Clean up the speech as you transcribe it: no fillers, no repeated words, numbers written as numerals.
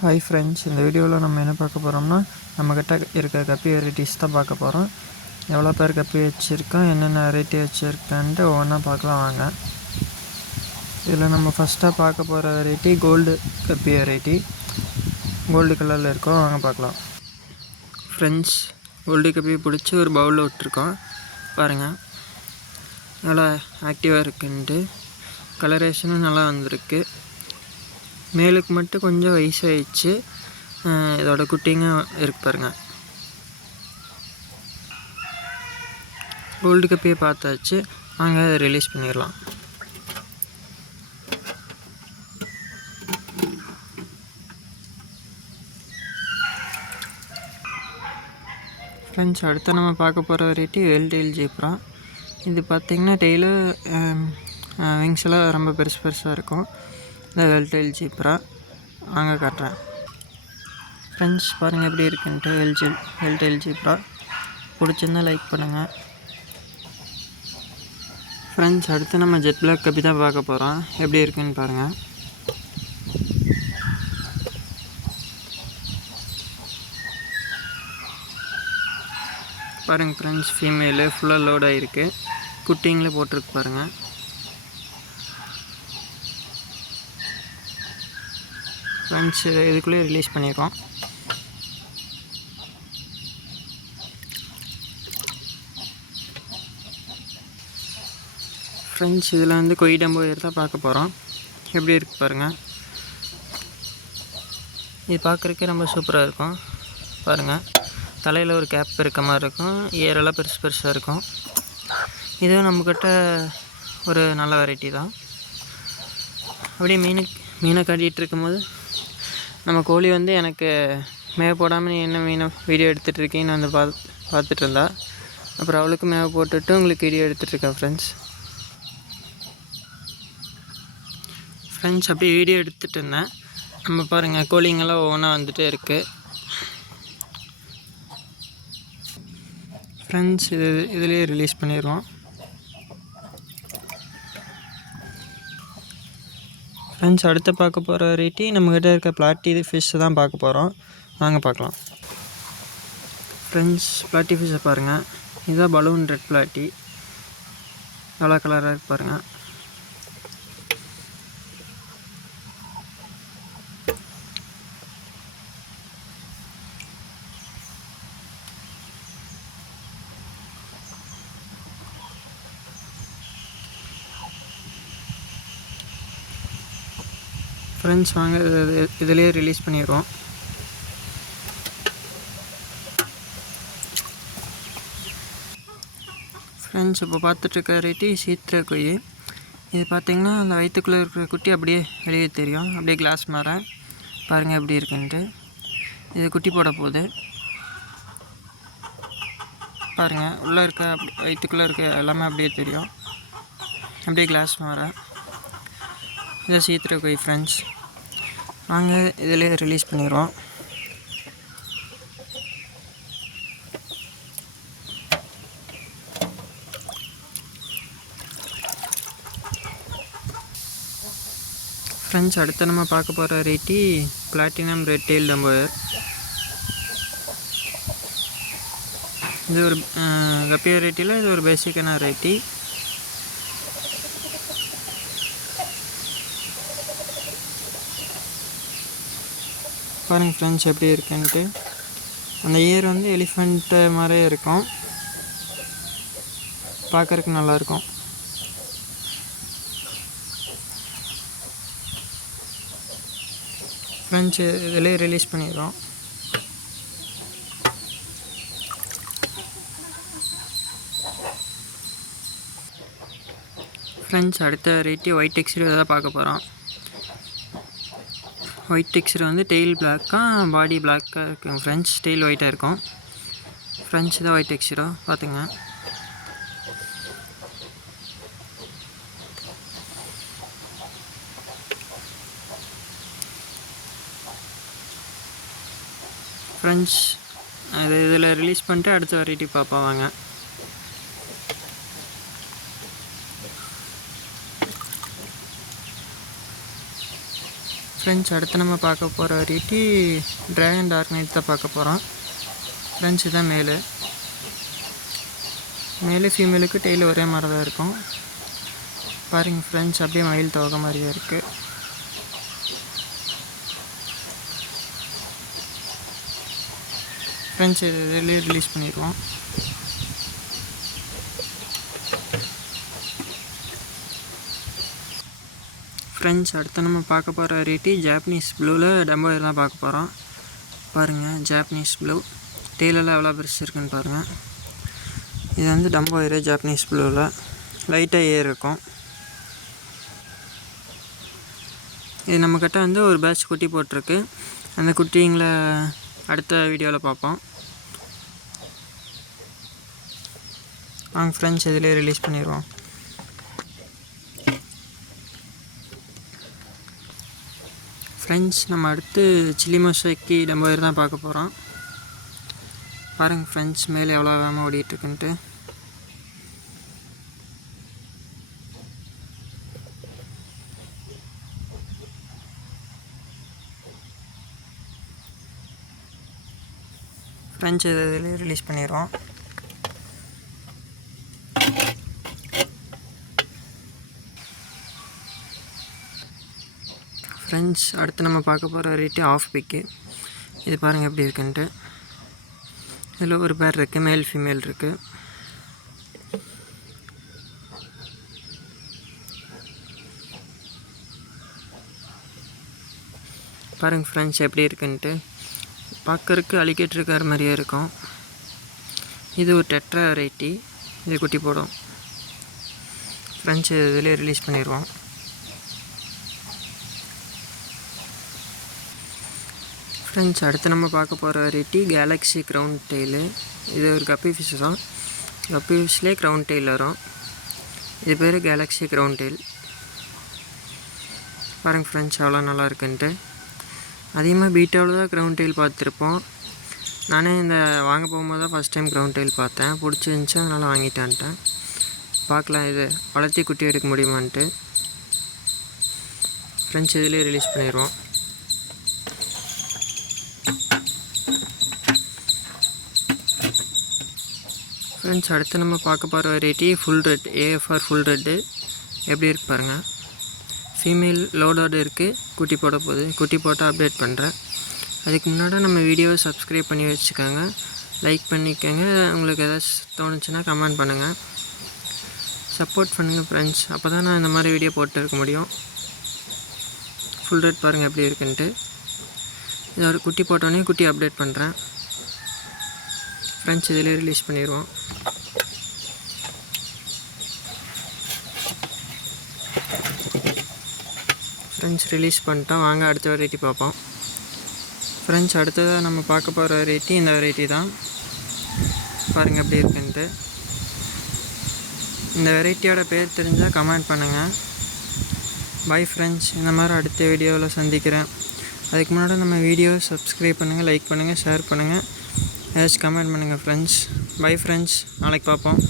Hi friends, இந்த வீடியோவில் நம்ம என்ன பார்க்க போகிறோம்னா நம்மக்கிட்ட இருக்க கப்பி வெரைட்டிஸ் தான் பார்க்க போகிறோம். எவ்வளோ பேர் கப்பி வச்சுருக்கோம், என்னென்ன வெரைட்டி வச்சுருக்கான்ட்டு ஒவ்வொன்றா பார்க்கலாம் வாங்க. இதில் நம்ம ஃபஸ்ட்டாக பார்க்க போகிற வெரைட்டி கோல்டு கப்பி வெரைட்டி. கோல்டு கலரில் இருக்கோம், வாங்க பார்க்கலாம். ஃப்ரெண்ட்ஸ், கோல்டு கப்பி பிடிச்சி ஒரு பவுலில் விட்டுருக்கோம் பாருங்கள். நல்லா ஆக்டிவாக இருக்குன்ட்டு கலரேஷனும் நல்லா வந்திருக்கு. மேலுக்கு மட்டும் கொஞ்சம் வயசாகிடுச்சு. இதோட குட்டிங்க இருக்கு பாருங்கள். கோல்டு கப்பியை பார்த்தாச்சு, வாங்க அதை ரிலீஸ் பண்ணிடலாம். ஃப்ரெண்ட்ஸ், அடுத்த நம்ம பார்க்க போகிற வெரைட்டி வெல் டெயில் ஜீப்ரா. இது பார்த்திங்கன்னா டெய்லு விங்ஸ் எல்லாம் ரொம்ப பெருசு பெருசாக இருக்கும். இந்த வெல் டெயில் ஜீப்ரா வாங்க காட்டுறேன். ஃப்ரெண்ட்ஸ், பாருங்கள் எப்படி இருக்குன்ட்டு. வெல் டெயில் ஜீப்ரா பிடிச்சிருந்தா லைக் பண்ணுங்கள். ஃப்ரெண்ட்ஸ், அடுத்து நம்ம ஜெட் பிளாக் கப்பி தான் பார்க்க போகிறோம். எப்படி இருக்குன்னு பாருங்கள். பாருங்கள் ஃப்ரெண்ட்ஸ், ஃபீமேலு ஃபுல்லாக லோட் ஆகிருக்கு. குட்டிங்கில் போட்டிருக்கு பாருங்கள். ஃப்ரெண்ட்ஸ், இதுக்குள்ளேயே ரிலீஸ் பண்ணிடுறோம். ஃப்ரெண்ட்ஸ், இதில் வந்து கொய்டம்போயர் தான் பார்க்க போகிறோம். எப்படி இருக்குது பாருங்கள். இது பார்க்குறக்கே ரொம்ப சூப்பராக இருக்கும் பாருங்கள். தலையில் ஒரு கேப் இருக்க மாதிரி இருக்கும். ஏரெல்லாம் பெருசு பெருசாக இருக்கும். இதுவும் நம்மக்கிட்ட ஒரு நல்ல வெரைட்டி தான். அப்படியே மீனை காட்டிகிட்டு இருக்கும்போது நம்ம கோழி வந்து எனக்கு மேவ போடாமல் நீ என்ன மீனை வீடியோ எடுத்துகிட்டு இருக்கீங்கன்னு வந்து பார்த்துட்டு இருந்தா. அப்புறம் அவளுக்கு மேவ போட்டுட்டு உங்களுக்கு வீடியோ எடுத்துகிட்ருக்கேன். ஃப்ரெண்ட்ஸ், அப்படியே வீடியோ எடுத்துகிட்டு இருந்தேன். நம்ம பாருங்கள், கோழிங்கெல்லாம் ஒவ்வொன்றா வந்துகிட்டே இருக்குது. ஃப்ரெண்ட்ஸ், இதுலேயே ரிலீஸ் பண்ணிடுவோம். ஃப்ரெண்ட்ஸ், அடுத்து பார்க்க போகிற வெரைட்டி நம்மக்கிட்ட இருக்க பிளாட்டி ஃபிஷ் தான் பார்க்க போகிறோம். வாங்க பார்க்கலாம். ஃப்ரெண்ட்ஸ், பிளாட்டி ஃபிஷ்ஷை பாருங்கள். இதுதான் பலூன் ரெட் பிளாட்டி. நல்லா கலராக இருக்கு பாருங்கள். ஃப்ரெண்ட்ஸ், வாங்க இதிலே ரிலீஸ் பண்ணிடுவோம். ஃப்ரெண்ட்ஸ், இப்போ பார்த்துட்ருக்க வெரைட்டி சீத்திர கொய். இது பார்த்திங்கன்னா அந்த வயிற்றுக்குள்ளே இருக்கிற குட்டி அப்படியே வெளியே தெரியும். அப்படியே கிளாஸ் மாற பாருங்கள் எப்படி இருக்குன்ட்டு. இது குட்டி போட போகுது பாருங்கள். உள்ளே இருக்க வயிற்றுக்குள்ளே இருக்க எல்லாமே அப்படியே தெரியும். அப்படியே கிளாஸ் மாற இது சீத்திர கொய். ஃப்ரெண்ட்ஸ், வாங்க இதிலே ரிலீஸ் பண்ணிடுவோம். ஃப்ரெண்ட்ஸ், அடுத்து நம்ம பார்க்க போகிற வெரைட்டி பிளாட்டினம் ரெட் டெயில் டம்போயர். இது ஒரு கப்பி வெரைட்டியில் இது ஒரு பேசிக்கான வெரைட்டி. பாருங்கள் ஃப்ரெண்ட்ஸ், எப்படி இருக்குன்ட்டு. அந்த இயர் வந்து எலிஃபெண்ட்டு மாதிரியே இருக்கும். பார்க்குறதுக்கு நல்லாயிருக்கும். ஃப்ரெண்ட்ஸ், இதிலே ரிலீஸ் பண்ணிடுறோம். ஃப்ரெண்ட்ஸ், அடுத்த வெரைட்டி ஒயிட் டெக்ஸ்டர் தான் பார்க்க போகிறோம். ஒயிட் டெக்ஸ்டர் வந்து டெயில் பிளாக்காக பாடி பிளாக்காக இருக்கும். ஃப்ரெண்ட்ஸ், டெயில் ஒயிட்டாக இருக்கும். ஃப்ரெண்ட்ஸ், இதான் ஒயிட் டெக்ஸ்டரோ பார்த்துங்க. ஃப்ரெண்ட்ஸ், அது இதில் ரிலீஸ் பண்ணிட்டு அடுத்த வெரைட்டி பார்ப்போம் வாங்க. ஃப்ரெண்ட்ஸ் அடுத்து நம்ம பார்க்க போகிற வெரைட்டி ட்ராகன் டார்க் நைட் தான் பார்க்க போகிறோம். ஃப்ரெண்ட்ஸ் இதுதான் மேலே ஃபீமேலுக்கு டெய்லி ஒரே மாதிரி தான் இருக்கும். பாருங்கள் ஃப்ரெண்ட்ஸ், அப்படியே மயில் துவக்க மாதிரியே இருக்குது. ஃப்ரெண்ட்ஸ் இது ரிலீஸ் பண்ணிடுவோம். ஃப்ரெண்ட்ஸ் அடுத்து நம்ம பார்க்க போகிற வெரைட்டி ஜாப்பனீஸ் ப்ளூவில் டம்போயர் தான் பார்க்க போகிறோம். பாருங்கள் ஜாப்பனீஸ் ப்ளூ டெய்லெல்லாம் எவ்வளோ பெருசு இருக்குன்னு பாருங்கள். இது வந்து டம்போயர் ஜாப்பனீஸ் ப்ளூவில் லைட்டாக ஏர் இருக்கும். இது நம்மக்கிட்ட வந்து ஒரு பேட்ச் குட்டி போட்டிருக்கு. அந்த குட்டிங்களை அடுத்த வீடியோவில் பார்ப்போம். வாங்க ஃப்ரெண்ட்ஸ் இதிலே ரிலீஸ் பண்ணிடுவோம். ஃப்ரெண்ட்ஸ் நம்ம அடுத்து சில்லி மொசைக்கி டம்போயர் தான் பார்க்க போகிறோம். பாருங்கள் ஃப்ரெண்ட்ஸ் மேலே எவ்வளோ வேகமாக ஓடிட்டுருக்குன்ட்டு. ஃப்ரெண்ட்ஸ் இதில் ரிலீஸ் பண்ணிடுவோம். ஃப்ரெண்ட்ஸ் அடுத்து நம்ம பார்க்க போகிற வெரைட்டி ஆஃப் பிக்கு. இது பாருங்கள் எப்படி இருக்குன்ட்டு. இதில் ஒரு பேர் இருக்குது, மேல் ஃபீமேல் இருக்குது. பாருங்கள் ஃப்ரெண்ட்ஸ் எப்படி இருக்குன்ட்டு. பார்க்கறதுக்கு அலிகேட்டர் இருக்கிற மாதிரியே இருக்கும். இது ஒரு டெட்ரா வெரைட்டி. இது குட்டி போடும். ஃப்ரெண்ட்ஸ் இதிலே ரிலீஸ் பண்ணிடுவோம். ஃப்ரெண்ட்ஸ் அடுத்து நம்ம பார்க்க போகிற வெரைட்டி கேலக்ஸி க்ரௌண்ட் டெய்லு. இது ஒரு கப்பி ஃபிஷ் தான். கப்பி ஃபிஷ்லேயே க்ரௌண்ட் டெயில் வரும். இது பேர் கேலக்ஸி க்ரௌண்ட் டெயில். பாருங்கள் ஃப்ரெண்ட்ஸ் எவ்வளோ நல்லா இருக்குன்ட்டு. அதிகமாக பீட்டாவில் தான் க்ரௌண்ட் டெயில் பார்த்துருப்போம். நானே இந்த வாங்க போகும்போது தான் ஃபஸ்ட் டைம் க்ரௌண்ட் டெயில் பார்த்தேன். பிடிச்சிருந்துச்சி, அதனால் வாங்கிட்டான்ட்டேன். பார்க்கலாம் இது வளர்த்தி குட்டி எடுக்க முடியுமான்ட்டு. ஃப்ரெண்ட்ஸ் இதிலே ரிலீஸ் பண்ணிடுவோம். ஃப்ரெண்ட்ஸ் அடுத்து நம்ம பார்க்க போகிற variety full red, AFR full red. எப்படி இருக்கு பாருங்கள். ஃபீமேல் லோடோடு இருக்குது. குட்டி போட போகுது. குட்டி போட்டால் அப்டேட் பண்ணுறேன். அதுக்கு முன்னாடி நம்ம வீடியோவை சப்ஸ்கிரைப் பண்ணி வச்சுக்கோங்க, லைக் பண்ணிக்கோங்க. உங்களுக்கு ஏதாச்சும் தோணுச்சுன்னா கமெண்ட் பண்ணுங்கள், சப்போர்ட் பண்ணுங்கள் ஃப்ரெண்ட்ஸ். அப்போ தான் நான் இந்த மாதிரி வீடியோ போட்டு இருக்க முடியும். ஃபுல் ரெட் பாருங்கள் எப்படி இருக்குன்ட்டு. இதை ஒரு குட்டி போட்டோன்னே குட்டி அப்டேட் பண்ணுறேன். ஃப்ரெண்ட்ஸ் இதிலே ரிலீஸ் பண்ணிடுவோம். ஃப்ரெண்ட்ஸ் ரிலீஸ் பண்ணிட்டோம். வாங்க அடுத்த வெரைட்டி பார்ப்போம். ஃப்ரெண்ட்ஸ் அடுத்ததாக நம்ம பார்க்க போகிற வெரைட்டி இந்த வெரைட்டி தான். பாருங்கள் எப்படி இருக்குன்ட்டு. இந்த வெரைட்டியோட பேர் தெரிஞ்சால் கமெண்ட் பண்ணுங்கள். Bye friends. இந்த மாதிரி அடுத்த வீடியோவில் சந்திக்கிறேன். அதுக்கு முன்னாடி நம்ம வீடியோவை சப்ஸ்கிரைப் பண்ணுங்கள், லைக் பண்ணுங்கள், ஷேர் பண்ணுங்கள், ஏதாச்சும் கமெண்ட் பண்ணுங்கள் ஃப்ரெண்ட்ஸ். Bye friends. நாளைக்கு பார்ப்போம்.